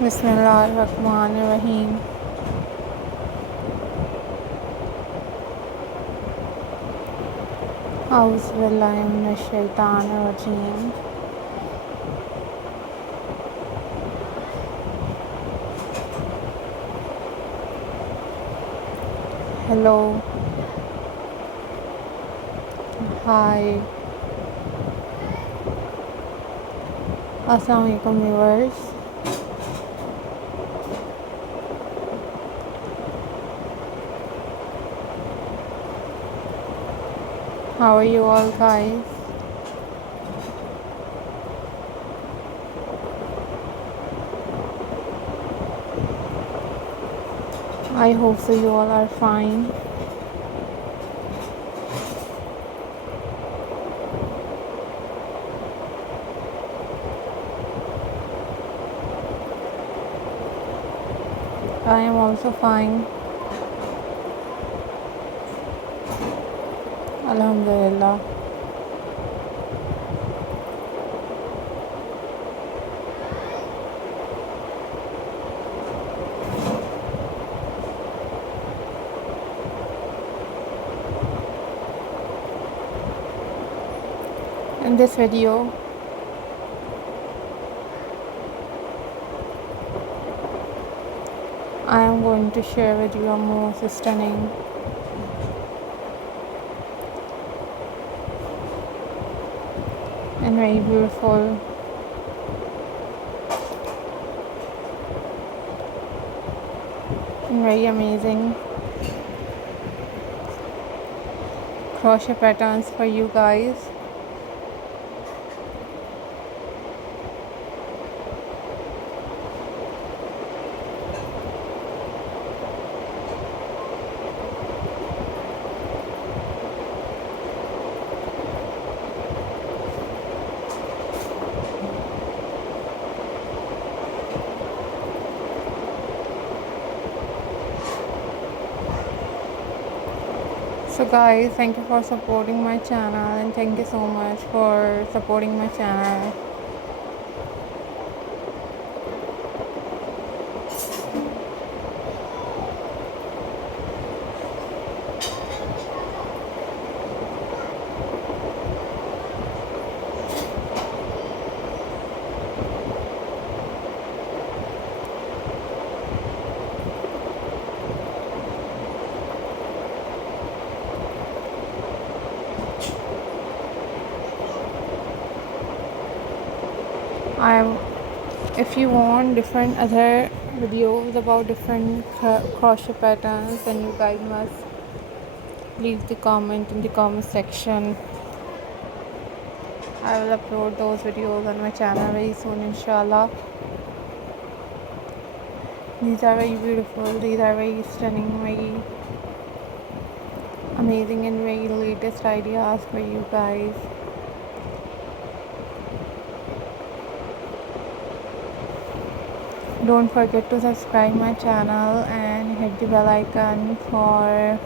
Bismillahirrahmanirrahim. A'udhu billahi minash shaitanir rajeem. Hello, hi, assalamu alaikum viewers. How are you all guys? I hope so you all are fine. I am also fine. Alhamdulillah. In this video, I am going to share with you a most stunning and very beautiful and very amazing crochet patterns for you guys. So guys, thank you for supporting my channel and thank you so much for supporting my channel. If you want different other videos about different crochet patterns, then you guys must leave the comment in the comment section. I will upload those videos on my channel very soon, inshallah. These are very beautiful, these are very stunning, very amazing and very latest ideas for you guys. Don't forget to subscribe my channel and hit the bell icon for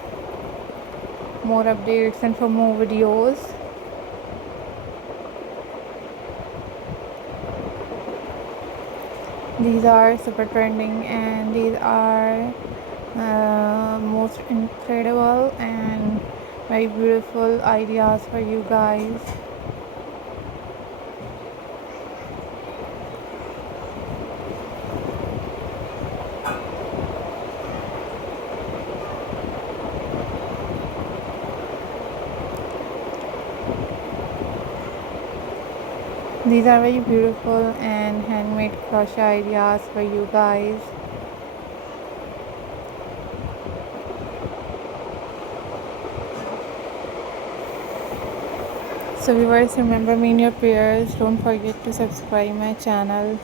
more updates and for more videos. These are super trending and these are most incredible and very beautiful ideas for you guys. These are very beautiful and handmade crochet ideas for you guys. So viewers, remember me in your prayers. Don't forget to subscribe my channel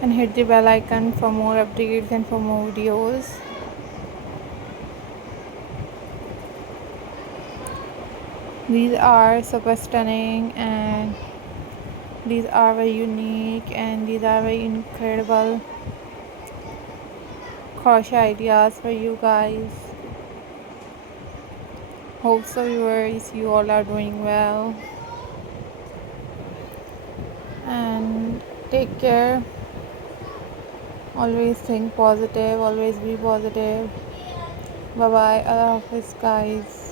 and hit the bell icon for more updates and for more videos. These are super stunning and these are very unique and these are very incredible crochet ideas for you guys. Hope so viewers, you all are doing well and Take care. Always think positive. Always be positive. Bye bye. Allah Hafiz, guys.